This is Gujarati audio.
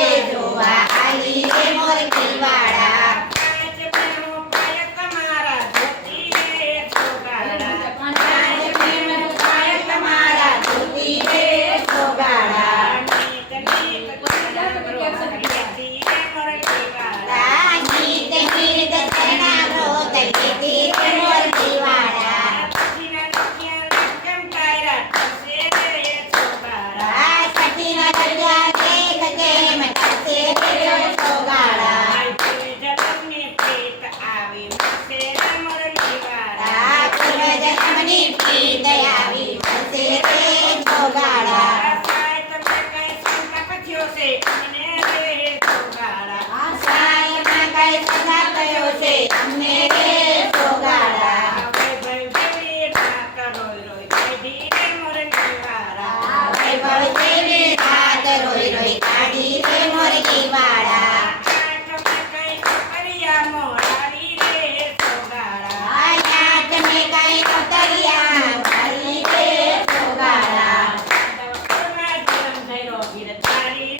તે જોવા આવી રે મોરકી વાળા પાંચ બહેનો પાય તમારા ધોતી રે સોગાડા પાંચ બહેનો પાય તમારા ધોતી રે સોગાડા ગીત ગીત ચરણા લેતી રે મોરકી વાળા ગીત ગીત ચરણા વ્રત લેતી રે મોરકી વાળા સખીના લખ્યા લખમ તારા થશે રે સોગાડા સખીના દરિયા દેખ કેમ થશે રે સોગાડા પૂર્વ જન્મની પ્રીત આવી મળશે રે મોરકી વાળા પૂર્વ જન્મની પ્રીત આવી મળશે રે સોગાડા સાય તમે કઈ સંકલ્પ થયો છે અમને રે સોગાડા સાયમાં કઈ સદા કયો છે અમને રે સોગાડા વૈભવ જેવી રાત રોય રોય કાઢી રે મોરકી વાળા વૈભવ જેવી રાત રોઈ રોઈ કાઢી રે મોરકી વાળા તમે કઈ કર્યા મોરારી રે સોગાડા આયા તમે કઈ નોતરિયા મારી રે સોગાડા પૂર્વ જન્મ થયો ગીરધારી